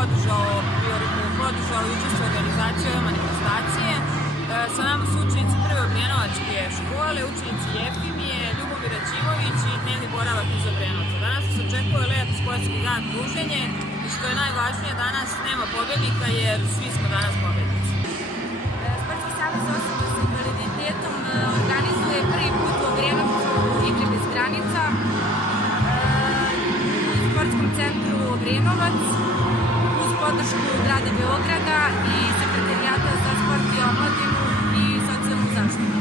podržao i učestvovao u organizaciji ove manifestacije. Sa nama su učenici Prve Obrenovačke škole, učenici Jeftimije, Ljubomira Ćimović i dnevni boravak iz Obrenovca. Danas se očekuje lep sportski dan, druženje i što je najvažnije, danas nema pobednika jer svi smo danas pobednici. Sportski savez osoba sa invaliditetom organizuje prvi put u Obrenovcu igre bez granica u sportskom centru Obrenovac uz podršku grada Beograda i sekretarijata za sport i omladinu i socijalnu zaštitu.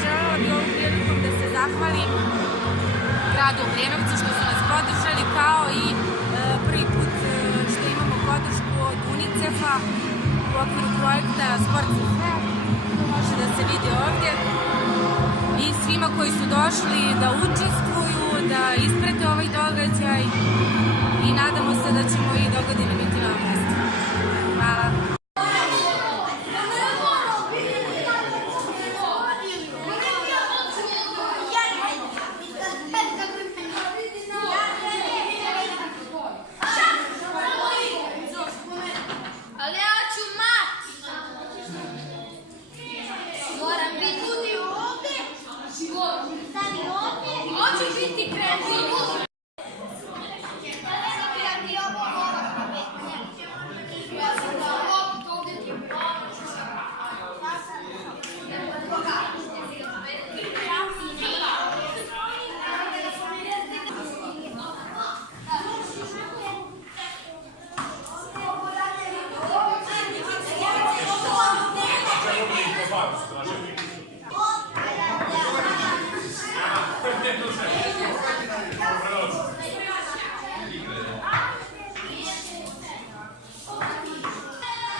Želela bih ovom prilikom da se zahvalim gradu Obrenovcu što su nas podržali, kao i prvi put što imamo podršku od UNICEF-a u okviru projekta Sport za sve, to može da se vidi ovdje, i svima koji su došli da učestvuju, da isprate ovaj događaj i nadamo se da ćemo i dogodine biti na mestu. Hvala.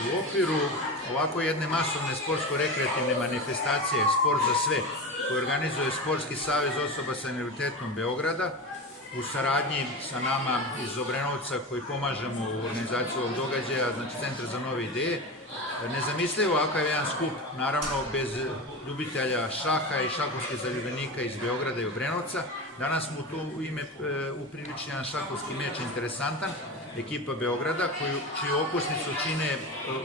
U okviru ovako jedne masovne sportsko-rekreativne manifestacije Sport za sve, koju organizuje Sportski savez osoba sa invaliditetom Beograda, u saradnji sa nama iz Obrenovca koji pomažemo u organizaciji ovog događaja, znači Centar za nove ideje, nezamislivo ovakav jedan skup, naravno bez ljubitelja šaha i šahovskih zaljubljenika iz Beograda i Obrenovca. Danas smo tu u ime upriličili jedan šahovski meč interesantan, ekipa Beograda, čiju okosnicu čine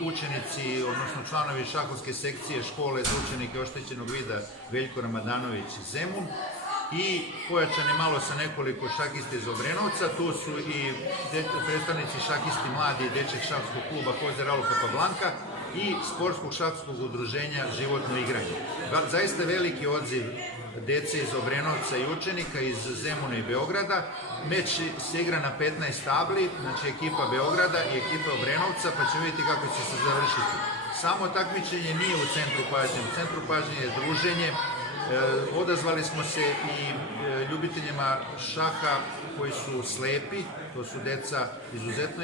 učenici, odnosno članovi šahovske sekcije škole za učenike oštećenog vida Veljko Ramadanović iz Zemun, i pojačane malo sa nekoliko šahista iz Obrenovca. Tu su i predstavnici šahisti mladi dečeg šahskog kluba Koze Raul Capablanca i sportskog šahskog udruženja Životno igranje. Zaista veliki odziv dece iz Obrenovca i učenika iz Zemuna i Beograda. Meč se igra na 15 tabli, znači ekipa Beograda i ekipa Obrenovca, pa ćemo vidjeti kako će se završiti. Samo takmičenje nije u centru pažnje. U centru pažnje je druženje. Odazvali smo se i ljubiteljima šaha koji su slepi, to su deca izuzetno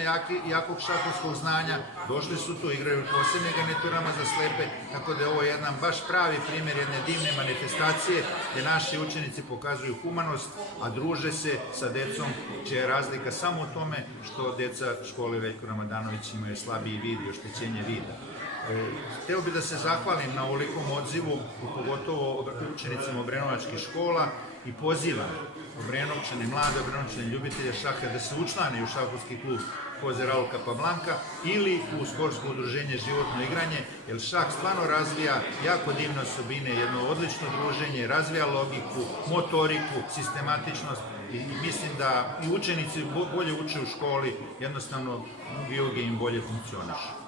jakog šahovskog znanja, došli su tu, igraju posebnim garniturama za slepe, tako da je ovo jedan baš pravi primjer jedne divne manifestacije gdje naši učenici pokazuju humanost, a druže se sa decom čija je razlika samo u tome što deca škole Veljko Ramadanović imaju slabiji vid i oštećenje vida. Hteo bih da se zahvalim na ovolikom odzivu, pogotovo učenicima Obrenovačkih škola, i pozivam Obrenovčane, mlade Obrenovčane ljubitelje šaha da se učlane u šahovski klub Koze Raul Capablanca ili u sportsko udruženje Životno igranje, jer šah stvarno razvija jako divne osobine, jedno odlično druženje, razvija logiku, motoriku, sistematičnost, i mislim da i učenici bolje uče u školi, jednostavno biologija im bolje funkcioniše.